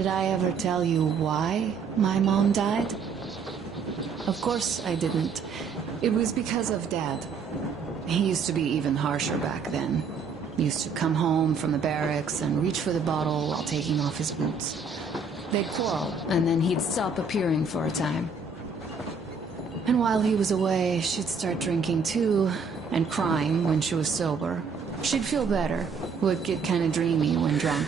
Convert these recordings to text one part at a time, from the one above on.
Did I ever tell you why my mom died? Of course I didn't. It was because of Dad. He used to be even harsher back then. He used to come home from the barracks and reach for the bottle while taking off his boots. They'd quarrel, and then he'd stop appearing for a time. And while he was away, she'd start drinking too, and crying when she was sober. She'd feel better, would get kind of dreamy when drunk.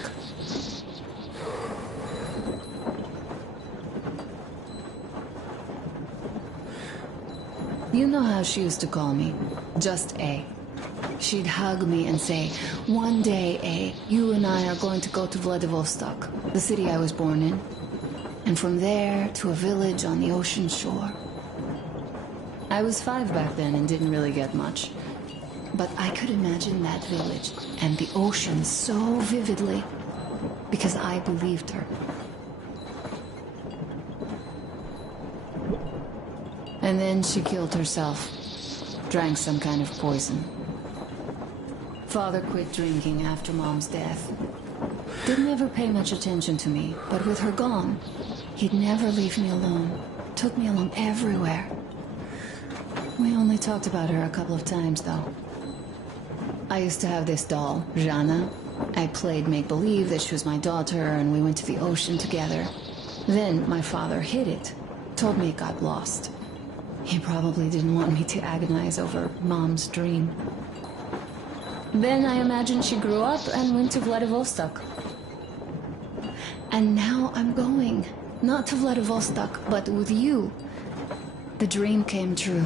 You know how she used to call me? Just A. She'd hug me and say, "One day, A, you and I are going to go to Vladivostok, the city I was born in. And from there to a village on the ocean shore." I was 5 back then and didn't really get much. But I could imagine that village and the ocean so vividly because I believed her. And then she killed herself. Drank some kind of poison. Father quit drinking after Mom's death. Didn't ever pay much attention to me, but with her gone, he'd never leave me alone. Took me along everywhere. We only talked about her a couple of times, though. I used to have this doll, Jana. I played make-believe that she was my daughter, and we went to the ocean together. Then my father hid it. Told me it got lost. He probably didn't want me to agonize over Mom's dream. Then I imagined she grew up and went to Vladivostok. And now I'm going. Not to Vladivostok, but with you. The dream came true.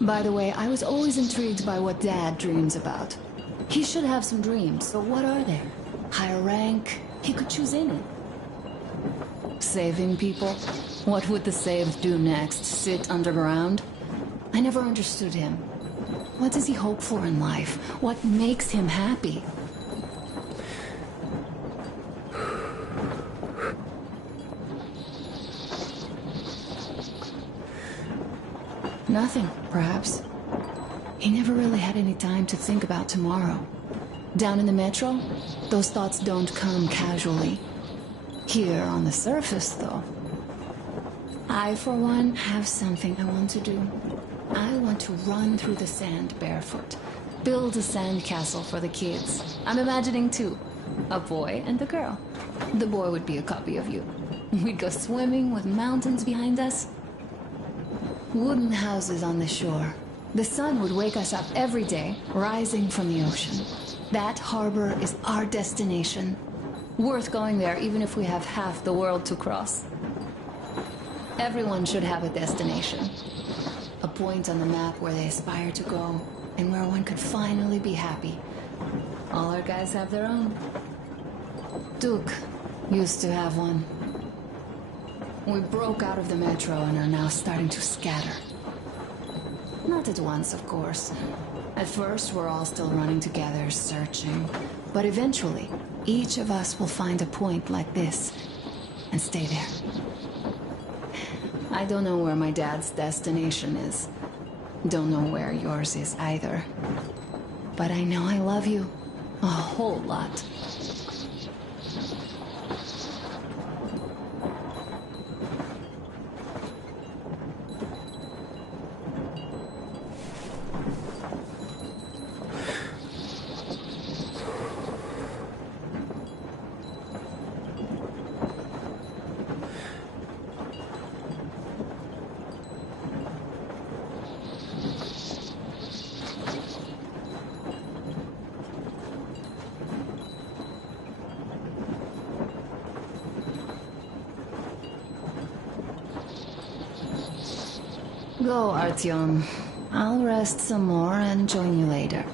By the way, I was always intrigued by what Dad dreams about. He should have some dreams, so what are they? Higher rank? He could choose any. Saving people? What would the saved do next? Sit underground? I never understood him. What does he hope for in life? What makes him happy? Nothing, perhaps. He never really had any time to think about tomorrow. Down in the metro, those thoughts don't come casually. Here on the surface, though. I, for one, have something I want to do. I want to run through the sand barefoot. Build a sandcastle for the kids. I'm imagining two. A boy and a girl. The boy would be a copy of you. We'd go swimming with mountains behind us. Wooden houses on the shore. The sun would wake us up every day, rising from the ocean. That harbor is our destination. Worth going there even if we have half the world to cross. Everyone should have a destination. A point on the map where they aspire to go, and where one could finally be happy. All our guys have their own. Duke used to have one. We broke out of the metro and are now starting to scatter. Not at once, of course. At first, we're all still running together, searching. But eventually, each of us will find a point like this, and stay there. I don't know where my dad's destination is. Don't know where yours is either. But I know I love you. A whole lot. Go, Artyom. I'll rest some more and join you later.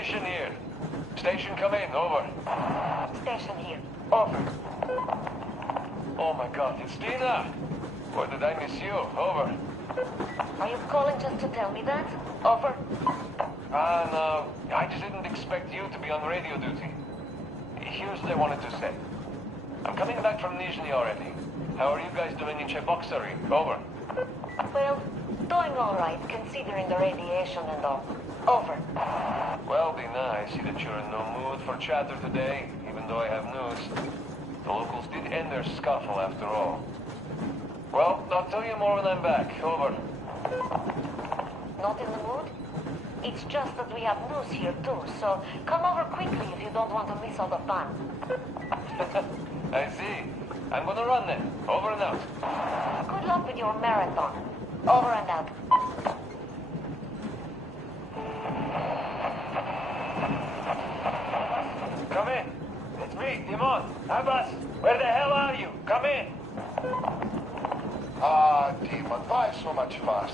Mission here. Station come in, over. Station here. Over. Oh my god, it's Dina! Boy, did I miss you, over. Are you calling just to tell me that? Over. No, I just didn't expect you to be on radio duty. Here's what I wanted to say. I'm coming back from Nizhny already. How are you guys doing in Cheboksary? Over. Well, doing all right, considering the radiation and all. Over. Well, Dina, I see that you're in no mood for chatter today, even though I have news. The locals did end their scuffle after all. Well, I'll tell you more when I'm back. Over. Not in the mood? It's just that we have news here too, so come over quickly if you don't want to miss all the fun. I see. I'm gonna run then. Over and out. Good luck with your marathon. Over and out. Come in. It's me, Timon. Abbas, where the hell are you? Come in. Demon, why so much fuss?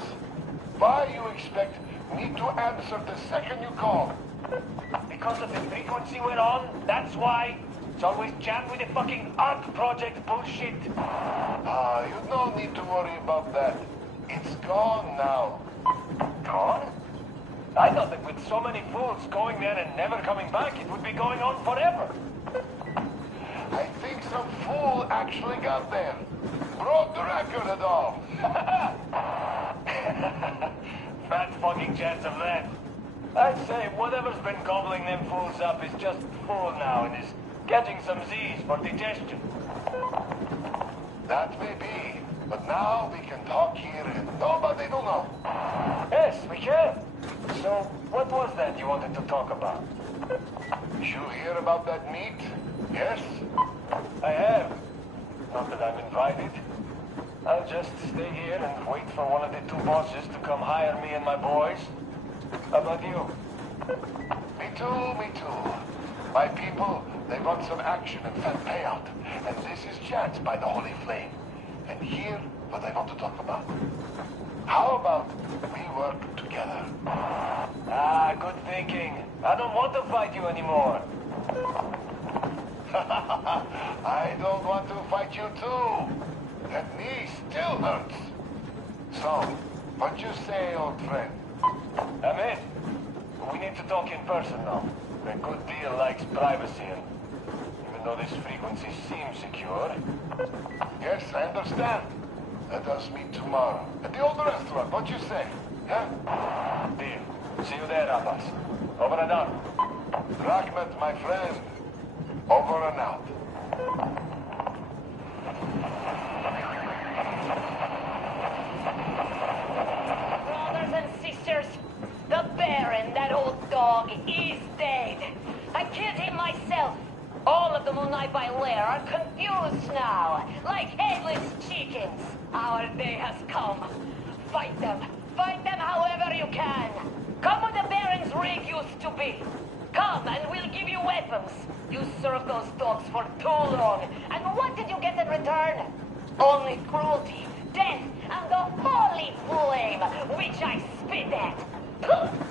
Why you expect me to answer the second you call? Because of the frequency we're on, that's why. It's always jammed with the fucking ARC project bullshit. You don't need to worry about that. It's gone now. Gone? I thought that with so many fools going there and never coming back, it would be going on forever. I think some fool actually got there. Broke the record and all. Fat fucking chance of that. I'd say whatever's been gobbling them fools up is just full now and is getting some Z's for digestion. That may be, but now we can talk here and nobody will know. Yes, we can. So, what was that you wanted to talk about? You hear about that meet? Yes? I have. Not that I'm invited. I'll just stay here and wait for one of the two bosses to come hire me and my boys. How about you? Me too, me too. My people, they want some action and fat payout. And this is chance by the Holy Flame. And here, what I want to talk about. How about we work together? Good thinking. I don't want to fight you anymore. I don't want to fight you too. That knee still hurts. So, what you say, old friend? I'm in. We need to talk in person now. A good deal likes privacy, and even though this frequency seems secure... Yes, I understand. Let us meet tomorrow. At the old restaurant, what you say? Huh? Deal. See you there, Abbas. Over and out. Rachmat, my friend. Over and out. Brothers and sisters, the Baron, that old dog, is dead. I killed him myself. All of the Moonlight by Lair are confused now, like headless chickens. Our day has come. Fight them. Fight them however you can. Come where the Baron's rig used to be. Come and we'll give you weapons. You served those dogs for too long. And what did you get in return? Only cruelty, death, and the holy flame, which I spit at.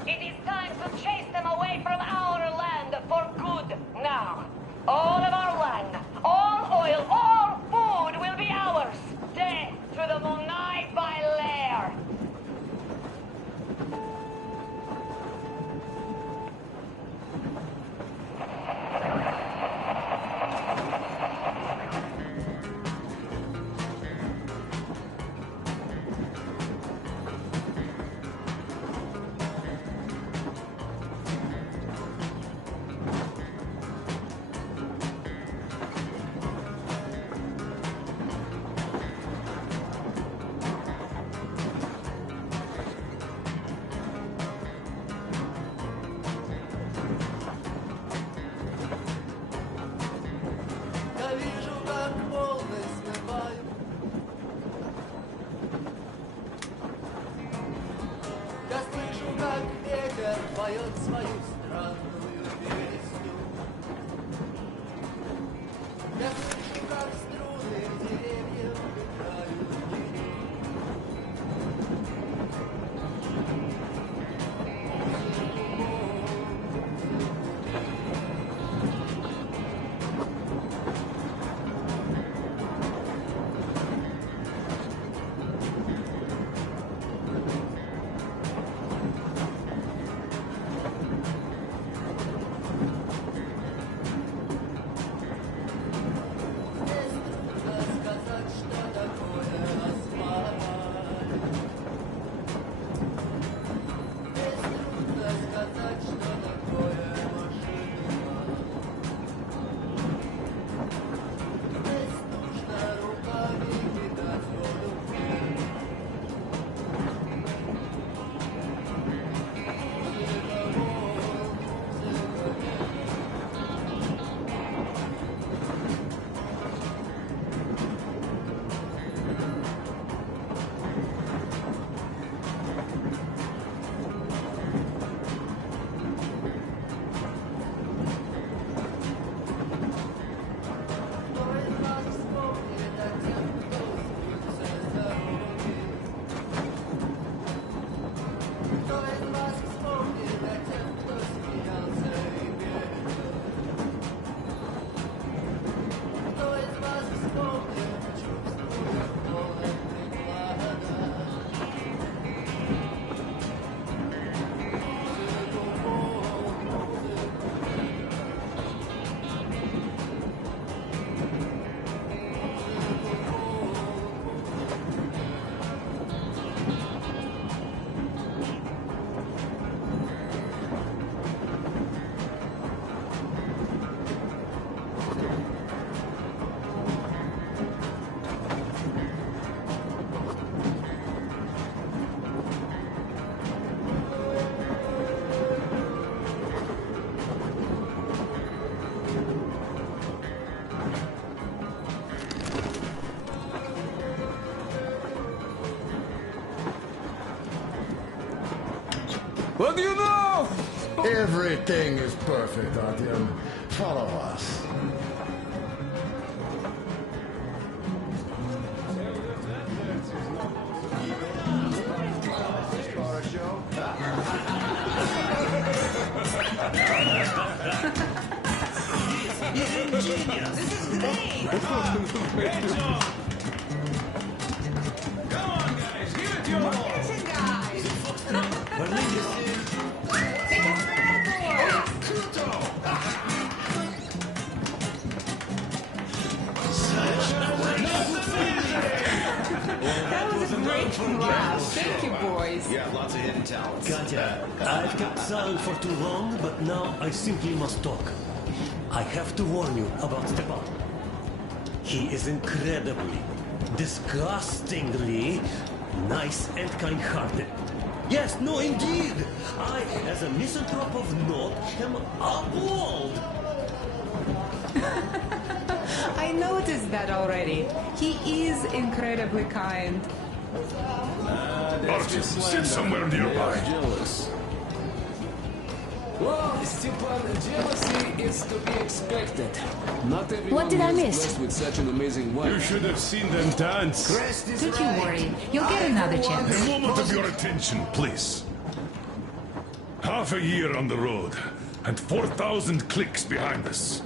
It is time to chase them away from our land for good now. All of our land, all oil, all food will be ours. Death to the Moonlight by Lair. What do you know? Everything is perfect, Artyom. Follow us. That was a great laugh. Thank you, boys. Yeah, lots of hidden talents. Katya, I've kept silent for too long, but now I simply must talk. I have to warn you about Stepan. He is incredibly, disgustingly nice and kind-hearted. Yes, no, indeed. I, as a misanthrope of note, am appalled. I noticed that already. He is incredibly kind. Artyom, sit somewhere nearby. Jealous. Well, Stepan, jealousy is to be expected. Not everyone What did I is miss? blessed with such an amazing You wife. should have seen them dance. Don't you worry. You'll get another chance. A moment of your attention, please. Half a year on the road, and 4,000 clicks behind us.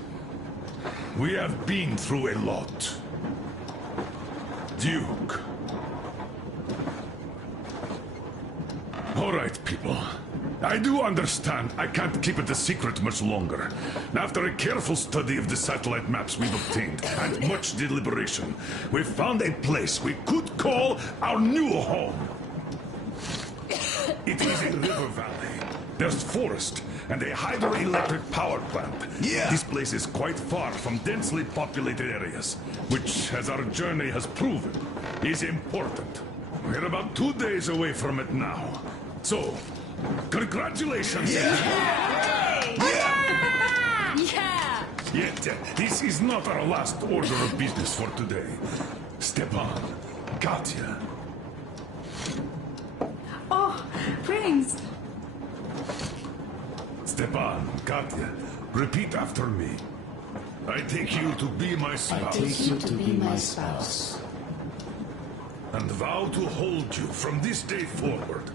We have been through a lot. Duke. All right, people. I do understand I can't keep it a secret much longer. After a careful study of the satellite maps we've obtained, and much deliberation, we've found a place we could call our new home. It is a river valley. There's forest and a hydroelectric power plant. Yeah. This place is quite far from densely populated areas, which, as our journey has proven, is important. We're about 2 days away from it now. So, congratulations! Yet, this is not our last order of business for today. Stepan, Katya. Oh, Prince. Stepan, Katya, repeat after me. I take you to be my spouse. You to be my spouse. And vow to hold you from this day forward.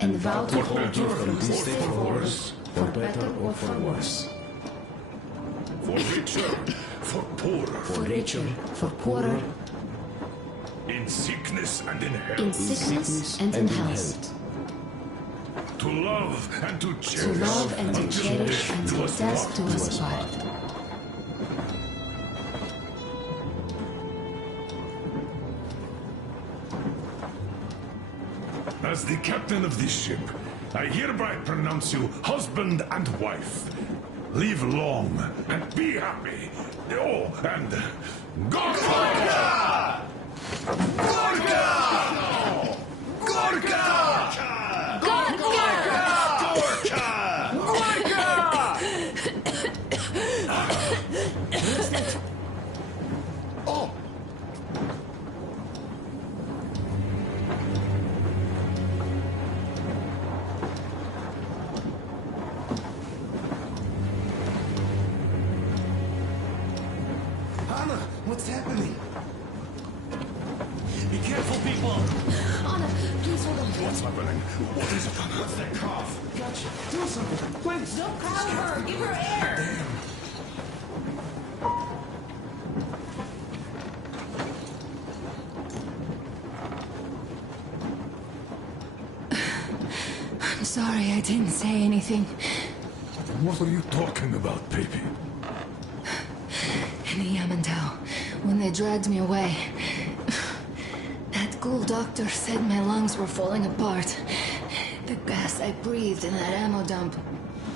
And vow to For hold you better from or this for day forward, worse. for better or for worse. For richer, for poorer. For richer, for poorer, In sickness and in health. in sickness and in health. To love and to To cherish. love and to until cherish death until do us death part. do us part. As the captain of this ship, I hereby pronounce you husband and wife. Live long and be happy. Oh, and Gorka! Gorka! Gorka! Oh! Anna, what's happening? Be careful, people. Anna, please hold on. What's happening? What is it? What's that cough? Gotcha. Do something. Quick. Don't crowd her. Give her air. I'm sorry I didn't say anything. What are you talking about, baby? In the Yamantau, when they dragged me away, that ghoul doctor said my lungs were falling apart. The gas I breathed in that ammo dump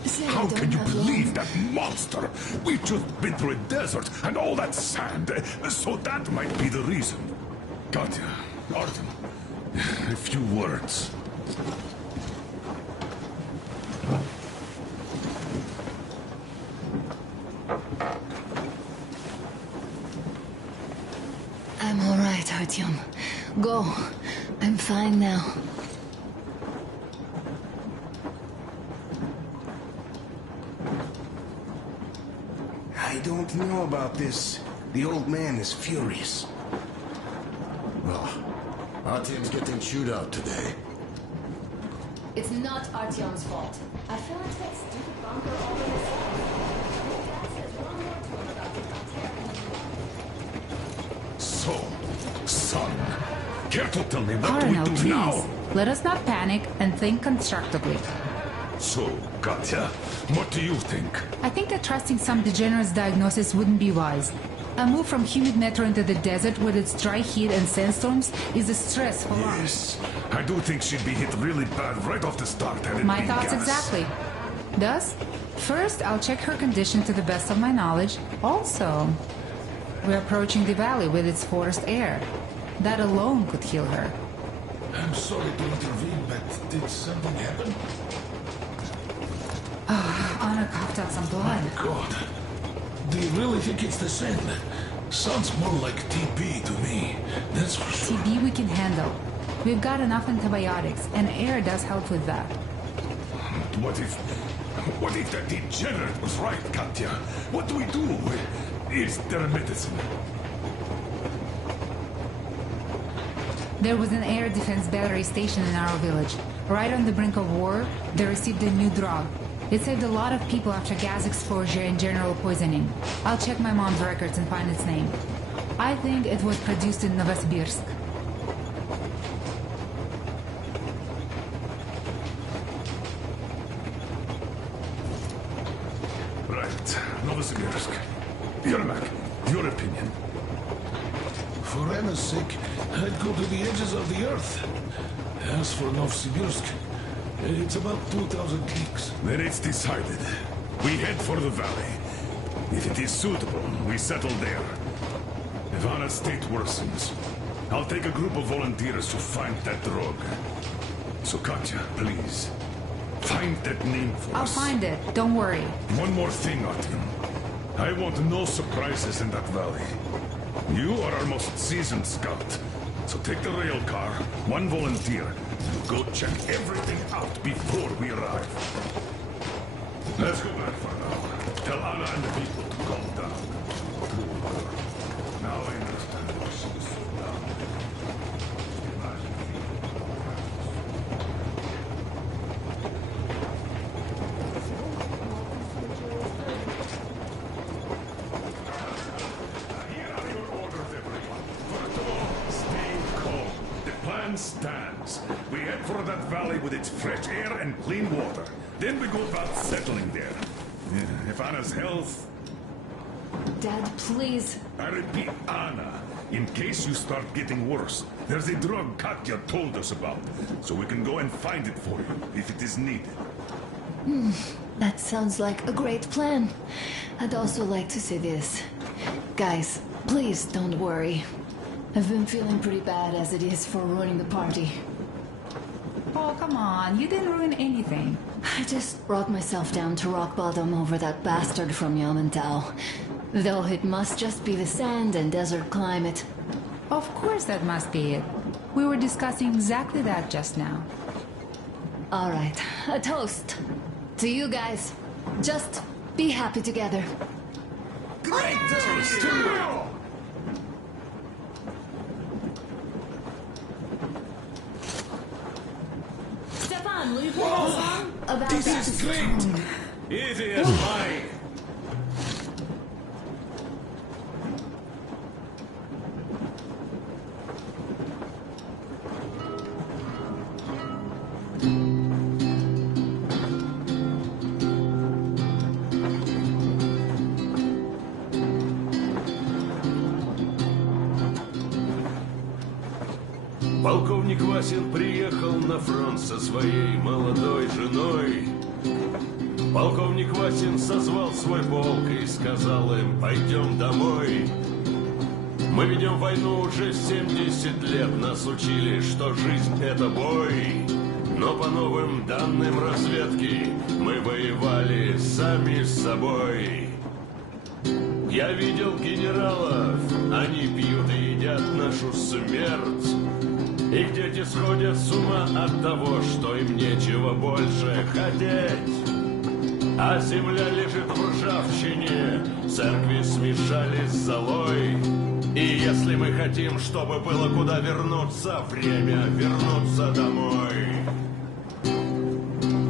said I How don't can you have long. believe that monster? We've just been through a desert and all that sand, so that might be the reason. Katya, Artyom, a few words. I'm all right, Artyom. Go. I'm fine now. to know about this. The old man is furious. Well, Artyom's getting chewed out today. It's not Artyom's fault. I fell into that stupid bunker all by myself. Dad says one more to him about the So, son, care to tell me what Colonel, we do please. now? Let us not panic and think constructively. So, Katya, what do you think? I think that trusting some degenerate's diagnosis wouldn't be wise. A move from humid metro into the desert with its dry heat and sandstorms is a stress for us. Yes, I do think she'd be hit really bad right off the start. Had it My been thoughts gas. exactly. Thus, first I'll check her condition to the best of my knowledge. Also, we're approaching the valley with its forest air. That alone could heal her. I'm sorry to intervene, but did something happen? Anna coughed out some blood. God. Do you really think it's the sand? Sounds more like TB to me. That's for sure. TB we can handle. We've got enough antibiotics, and air does help with that. What if that degenerate was right, Katya? What do we do? Is there a medicine? There was an air defense battery station in our village. Right on the brink of war, they received a new drug. It saved a lot of people after gas exposure and general poisoning. I'll check my mom's records and find its name. I think it was produced in Novosibirsk. Right, Novosibirsk. Yermak, your opinion? For Anna's sake, I'd go to the edges of the earth. As for Novosibirsk, it's about 2,000 leagues. Then it's decided. We head for the valley. If it is suitable, we settle there. If Anna's state worsens, I'll take a group of volunteers to find that drug. So Katya, please, find that name for I'll us. find it, don't worry. One more thing, Artyom. I want no surprises in that valley. You are our most seasoned scout. So take the rail car, one volunteer, and go check everything out before we arrive. Let's go back for now. Tell Anna and the people to calm down. Now I understand why she was so down. Here are your orders, everyone. First of all, stay calm. The plan stands. We head for that valley with its fresh air and clean water. Then we go about settling there. If Anna's health... Dad, please. I repeat, Anna, in case you start getting worse, there's a drug Katya told us about, so we can go and find it for you, if it is needed. That sounds like a great plan. I'd also like to say this. Guys, please don't worry. I've been feeling pretty bad as it is for ruining the party. Oh, come on, you didn't ruin anything. I just brought myself down to rock bottom over that bastard from Yamantau. Though it must just be the sand and desert climate. Of course that must be it. We were discussing exactly that just now. All right, a toast. To you guys. Just be happy together. Great toast to you! Stefan, will you play a song? About This that is great! Easy as pie. Полковник Васин приехал на фронт со своей молодой женой. Полковник Васин созвал свой полк и сказал им: пойдем домой. Мы ведем войну уже 70 лет, нас учили, что жизнь это бой. Но по новым данным разведки мы воевали сами с собой. Я видел генералов, они пьют и едят нашу смерть. Их дети сходят с ума от того, что им нечего больше хотеть. А земля лежит в ржавчине, церкви смешались с золой. И если мы хотим, чтобы было куда вернуться, время вернуться домой.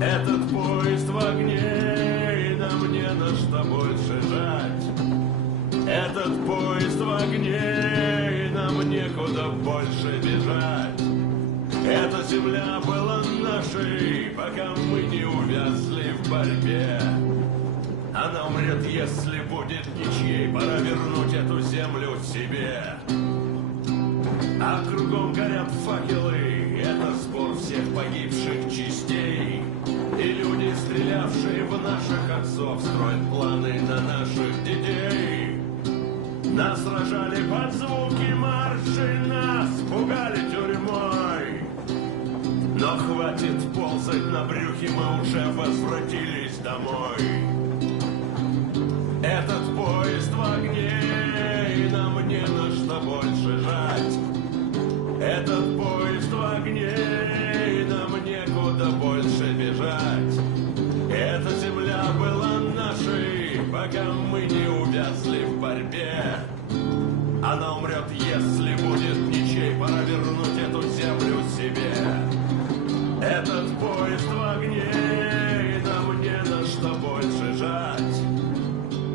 Этот поезд в огне, и нам не на что больше жать. Этот поезд в огне, и нам некуда больше бежать. Эта земля была нашей, пока мы не увязли в борьбе. Она умрет, если будет ничьей, пора вернуть эту землю себе. А кругом горят факелы, это сбор всех погибших частей. И люди, стрелявшие в наших отцов, строят планы на наших детей. Нас сражали под звуки маршей, нас пугали тюрьмой. Но хватит ползать на брюхе, мы уже возвратились домой. Этот поезд в огне, и нам не на что больше жать. Этот поезд в огне, и нам некуда больше бежать. Эта земля была нашей, пока мы не увязли в борьбе. Она умрет, если будет ничей, пора вернуть эту землю себе. Этот поезд в огне, и нам не на что больше жать.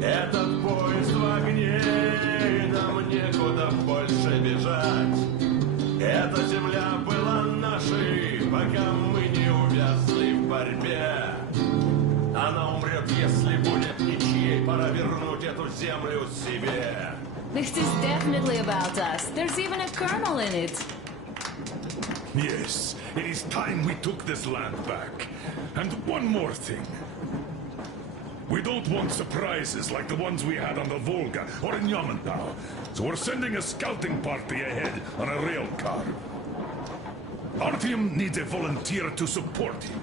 Этот поезд в огне, и нам некуда больше бежать. Эта земля была нашей, пока мы не увязли в борьбе. Она умрет, если будет ничьей, пора вернуть эту землю себе. This is definitely about us. There's even a colonel in it. Yes, it is time we took this land back. And one more thing. We don't want surprises like the ones we had on the Volga or in Yamantau. So we're sending a scouting party ahead on a rail car. Artyom needs a volunteer to support him.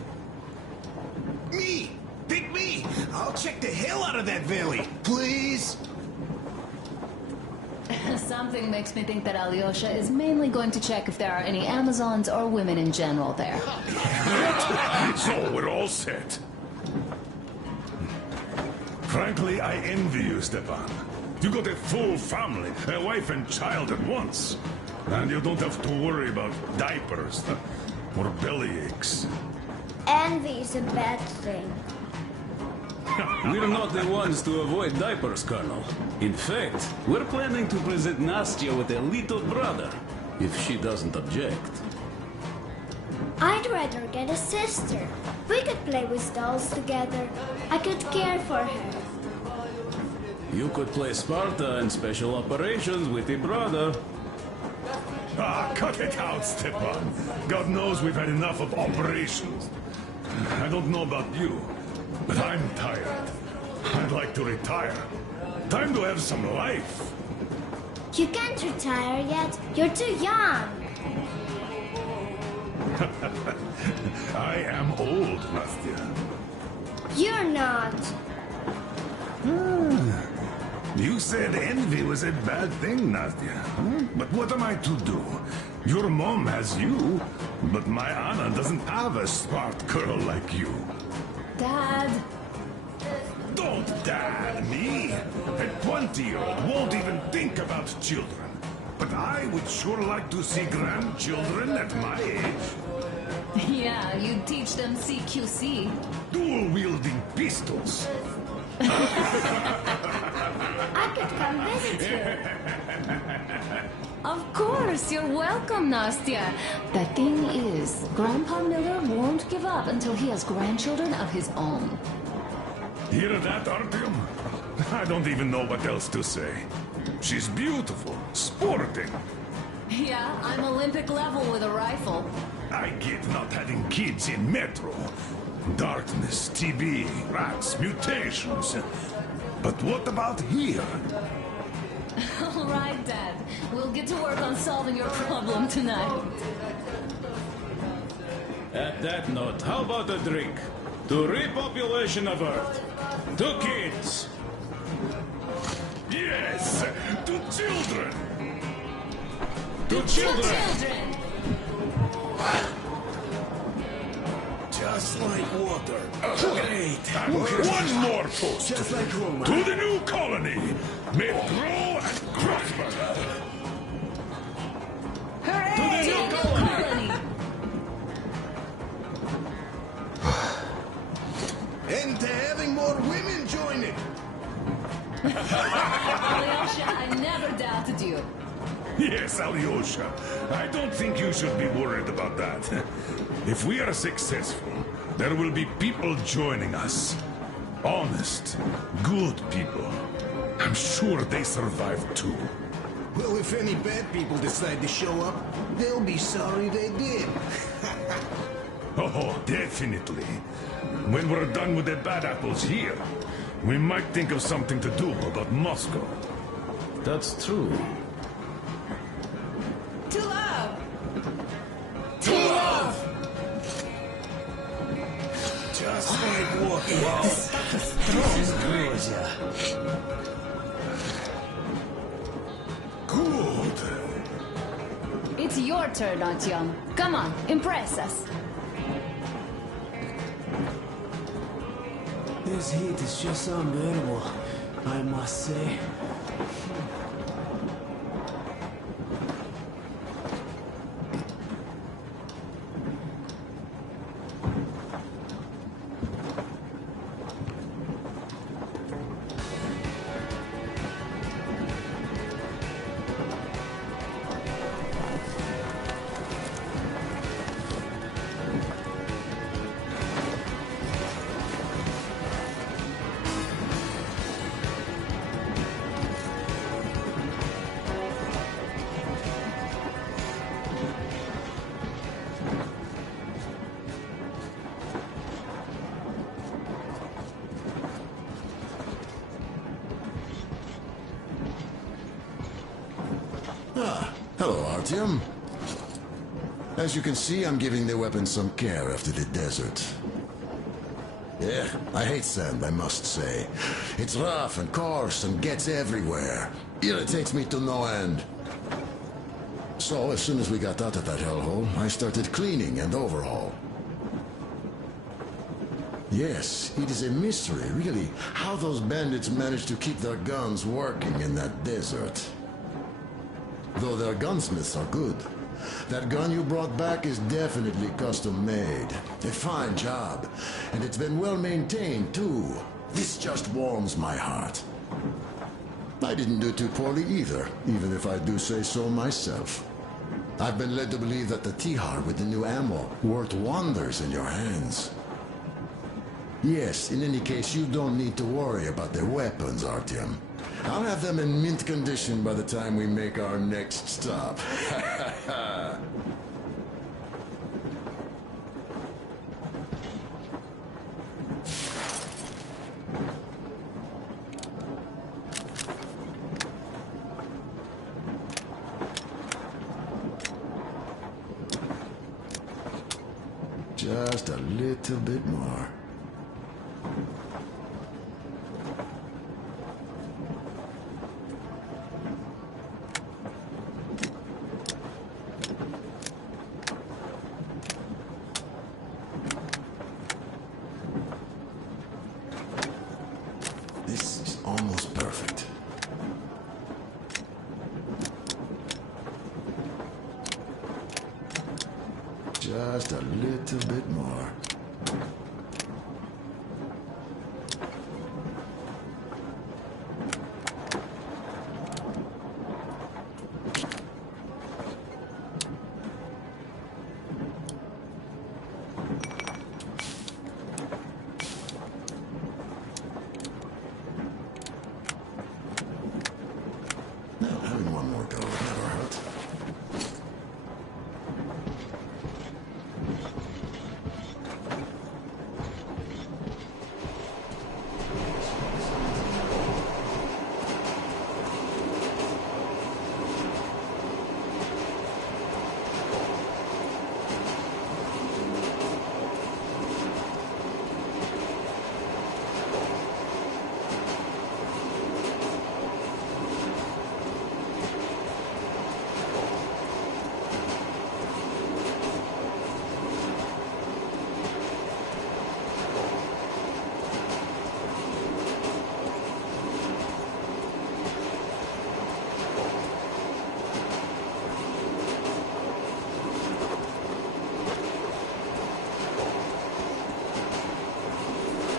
Me! Pick me! I'll check the hell out of that valley, please! Something makes me think that Alyosha is mainly going to check if there are any Amazons or women in general there. So we're all set. Frankly, I envy you, Stepan. You got a full family, a wife and child at once. And you don't have to worry about diapers or belly aches. Envy is a bad thing. We're not the ones to avoid diapers, Colonel. In fact, we're planning to present Nastya with a little brother, if she doesn't object. I'd rather get a sister. We could play with dolls together. I could care for her. You could play Sparta and special operations with your brother. Ah, cut it out, Stepan. God knows we've had enough of operations. I don't know about you, but I'm tired. I'd like to retire. Time to have some life. You can't retire yet. You're too young. I am old, Nastya. You're not. You said envy was a bad thing, Nastya. But what am I to do? Your mom has you, but my Anna doesn't have a smart girl like you. Dad. Don't dad me. A 20-year-old won't even think about children. But I would sure like to see grandchildren at my age. Yeah, you teach them CQC. Dual-wielding pistols. I could come visit you. Of course, you're welcome, Nastya. The thing is, Grandpa Miller won't give up until he has grandchildren of his own. Hear that, Artyom? I don't even know what else to say. She's beautiful, sporting. Yeah, I'm Olympic level with a rifle. I get not having kids in Metro. Darkness, TB, rats, mutations. But what about here? All right, Dad. We'll get to work on solving your problem tonight. At that note, how about a drink? To repopulation of Earth. To kids. Yes, to children. To children. Just Just like water. Great. And one more toast. Just like Roma. To the new colony. May it grow and prosper. Hooray! To the new colony. And to having more women join it. Alyosha, I never doubted you. Yes, Alyosha. I don't think you should be worried about that. If we are successful, there will be people joining us. Honest, good people. I'm sure they survived too. Well, if any bad people decide to show up, they'll be sorry they did. Oh, definitely. When we're done with the bad apples here, we might think of something to do about Moscow. That's true. To love! To love! Just like water. Yes. This is Grozia. Good. It's your turn, Artyom. Come on, impress us. This heat is just unbearable, I must say. Hello, Artyom. As you can see, I'm giving the weapon some care after the desert. Yeah, I hate sand, I must say. It's rough and coarse and gets everywhere. Irritates me to no end. So, as soon as we got out of that hellhole, I started cleaning and overhaul. Yes, it is a mystery, really, how those bandits managed to keep their guns working in that desert. Though their gunsmiths are good. That gun you brought back is definitely custom-made. A fine job. And it's been well maintained, too. This just warms my heart. I didn't do too poorly either, even if I do say so myself. I've been led to believe that the Tihar with the new ammo worked wonders in your hands. Yes, in any case, you don't need to worry about the weapons, Artyom. I'll have them in mint condition by the time we make our next stop. Just a little bit more. This is almost perfect. Just a little bit more. Having one more go would never hurt.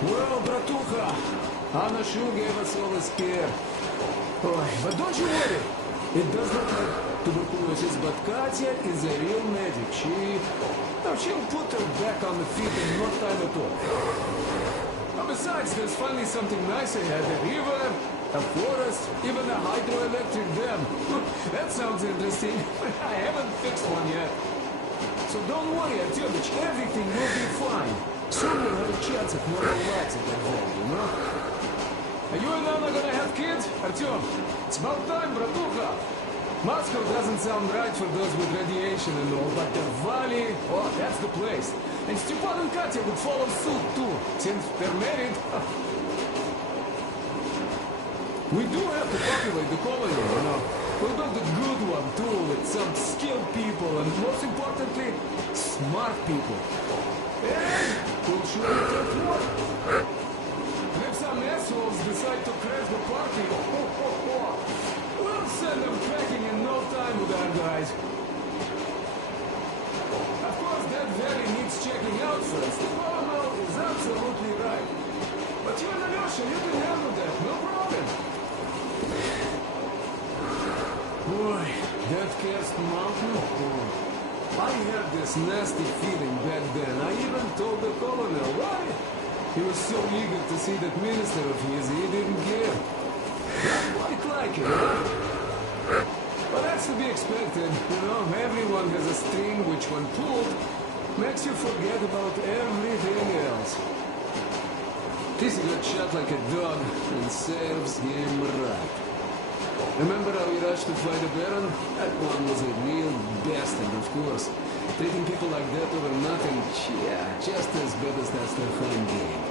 Well, Bratucha, Anna Shu gave us all a scare. Oh, but don't you worry. It does look like tuberculosis, but Katya is a real medic. She'll put her back on the feet in no time at all. Besides, there's finally something nice ahead. A river, a forest, even a hydroelectric dam. That sounds interesting. I haven't fixed one yet. So don't worry, Artyomich, everything will be fine. Soon we'll have a chance at normal lives at that valley, you know? Are you and Anna gonna have kids? Artyom, it's about time, Bratucha. Moscow doesn't sound right for those with radiation and all, but the valley, oh, that's the place. And Stepan and Katya would follow suit too, since they're married. We do have to populate the colony, you know. We'll build a good one too, with some skilled people and most importantly, smart people. And we'll surely take more. And if some assholes decide to crash the party, we'll send them packing in no time with our guys. Of course, that valley needs checking out first. Colonel is absolutely right. But you and Alyosha, you can handle that, no problem. Boy, that Kerst mountain, I had this nasty feeling back then. I even told the colonel why. He was so eager to see that minister of his, he didn't care. Not quite like it, huh? But that's to be expected, you know. Everyone has a string which, when pulled, makes you forget about everything else. This got shot like a dog and serves him right. Remember how he rushed to fight the Baron? That one was a real bastard, of course. Treating people like that over nothing, yeah, just as bad as that Starheim game.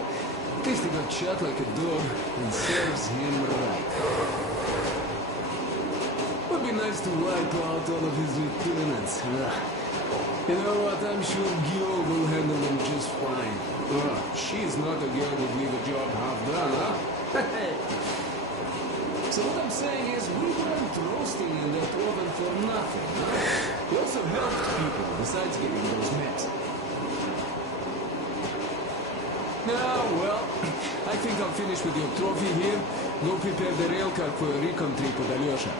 At least he got shot like a dog and serves him right. Would be nice to wipe out all of his lieutenants. You know what, I'm sure Gyo will handle them just fine. She's not a girl who'd leave a job half done, huh? So what I'm saying is, we weren't roasting in that oven for nothing, huh? We also helped people, besides getting those mechs. Now, well, I think I'll finish with your trophy here. Go prepare the railcar for a recon trip with Alyosha.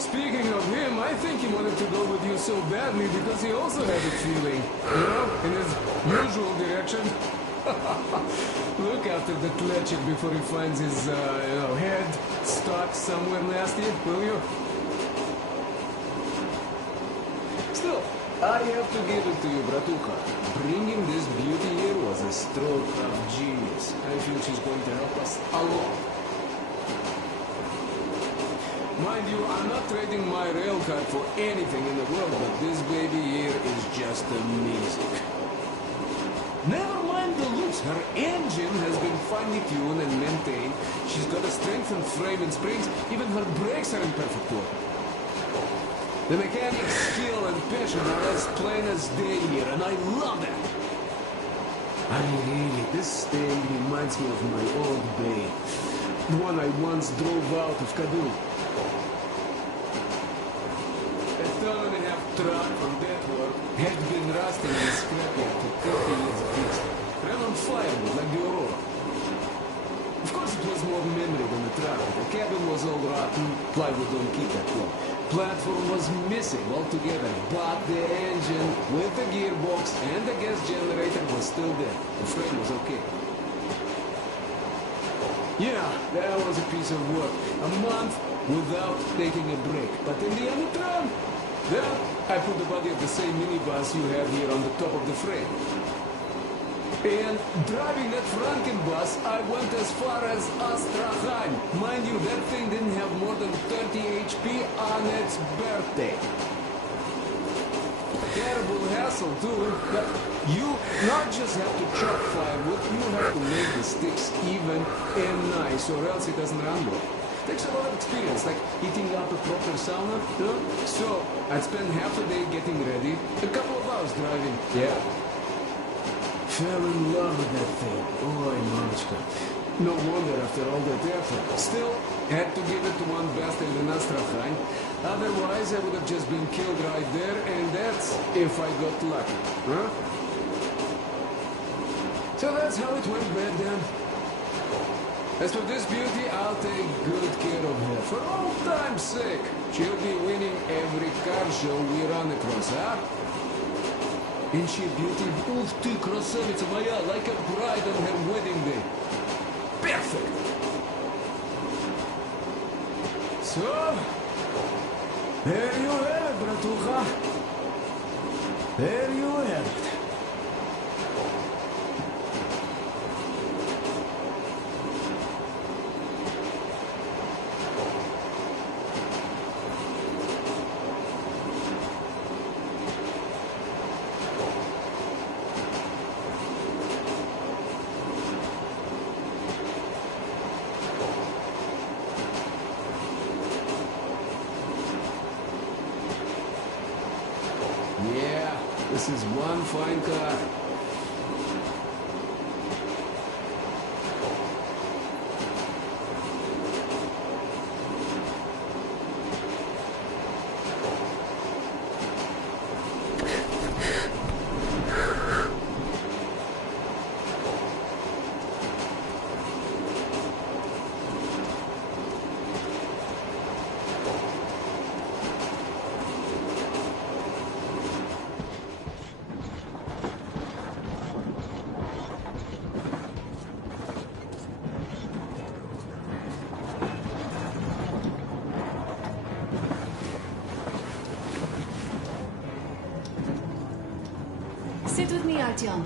Speaking of him, I think he wanted to go with you so badly because he also had a feeling, you know, in his usual direction. Look after the Tletchik before he finds his, head stuck somewhere nasty, will you? Still, I have to give it to you, Bratucha. Bringing this beauty here was a stroke of genius. I feel she's going to help us a lot. Mind you, I'm not trading my railcar for anything in the world, but this baby here is just amazing. Never mind the looks, her engine has been finely tuned and maintained. She's got a strengthened frame and springs, even her brakes are in perfect order. The mechanic's skill and passion are as plain as day here, and I love that. I mean, really, this thing reminds me of my old bay, the one I once drove out of Kaduna. Truck from that work had been rusting in scrapyard for 30 years at least. Ran on firewood like the Aurora. Of course it was more memory than the truck. The cabin was all rotten, plywood don't keep that long. Platform was missing altogether, but the engine with the gearbox and the gas generator was still there. The frame was okay. Yeah, that was a piece of work. A month without taking a break. But in the end it ran. Then, I put the body of the same minibus you have here on the top of the frame. And driving that Frankenbus, I went as far as Astrakhan. Mind you, that thing didn't have more than 30 HP on its birthday. Terrible hassle too, but you not just have to chop firewood, you have to make the sticks even and nice, or else it doesn't run well. Takes a lot of experience, like heating up a proper sauna, you know? So, I'd spend half a day getting ready, a couple of hours driving. Yeah. Fell in love with that thing. Oy, Mamichka. No wonder after all that effort. Still, had to give it to one bastard in Astrakhan. Otherwise, I would have just been killed right there, and that's if I got lucky. Huh? So that's how it went bad then. As for this beauty, I'll take good care of her. For old time's sake, she'll be winning every car show we run across, huh? Ain't she a beauty? Ух ты, красавица моя, like a bride on her wedding day. Perfect! So, there you have it, bratucha. There you have it. Yeah, this is one fine car. Sit with me, Artyom.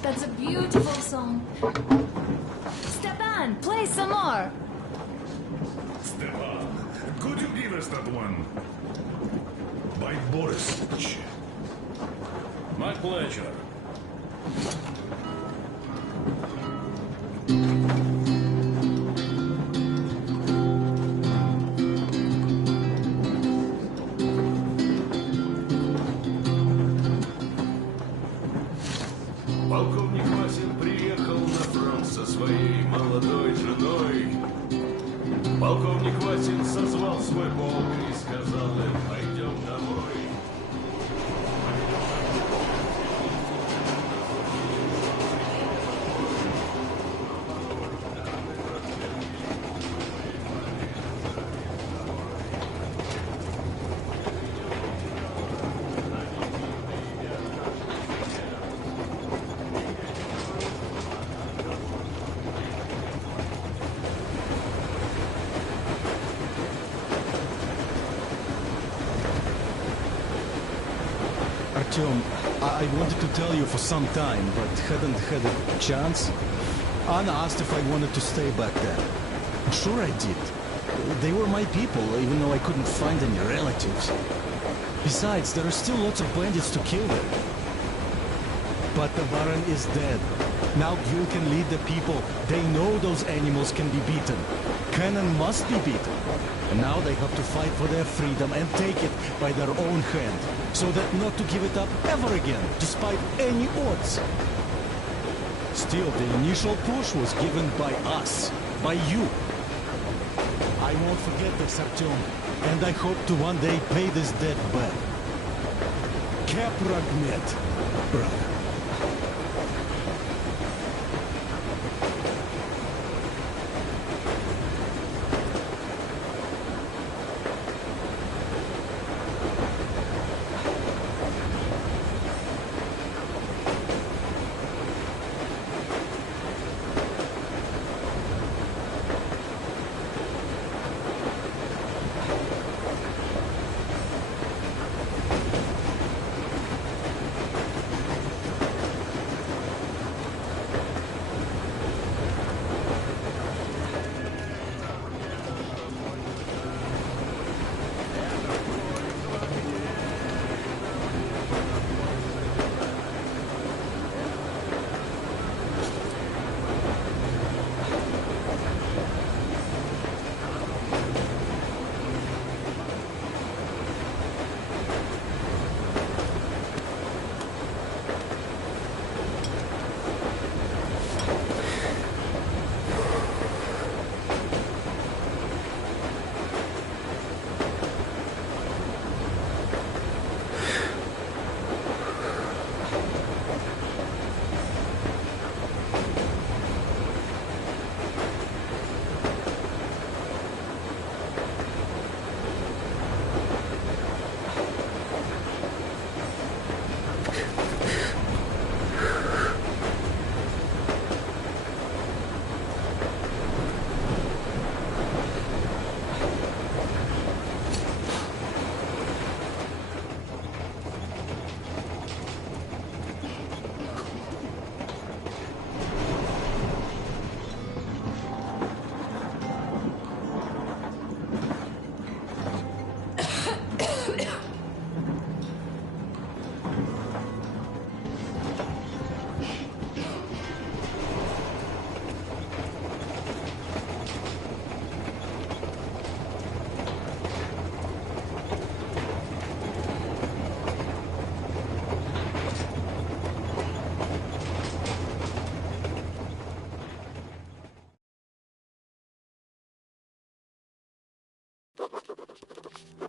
That's a beautiful song. Stepan, play some more. Stepan, could you give us that one? By Borisovich. My pleasure. Полковник Васин приехал на фронт. созвал свой полк и сказал им, пойдем домой. Artyom, I wanted to tell you for some time, but hadn't had a chance. Anna asked if I wanted to stay back there. Sure I did. They were my people, even though I couldn't find any relatives. Besides, there are still lots of bandits to kill there. But the Baron is dead. Now Gyul can lead the people. They know those animals can be beaten. Cannon must be beaten. And now they have to fight for their freedom and take it by their own hand, so that not to give it up ever again, despite any odds. Still, the initial push was given by us, by you. I won't forget this, Artyom, and I hope to one day pay this debt back. Kapragmet, brother.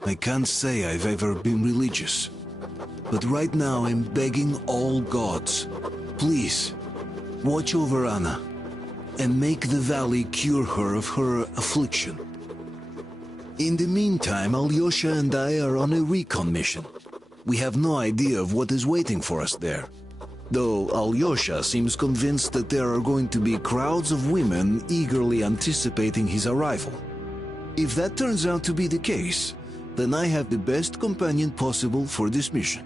I can't say I've ever been religious, but right now I'm begging all gods, please, watch over Anna, and make the valley cure her of her affliction. In the meantime, Alyosha and I are on a recon mission. We have no idea of what is waiting for us there, though Alyosha seems convinced that there are going to be crowds of women eagerly anticipating his arrival. If that turns out to be the case, then I have the best companion possible for this mission.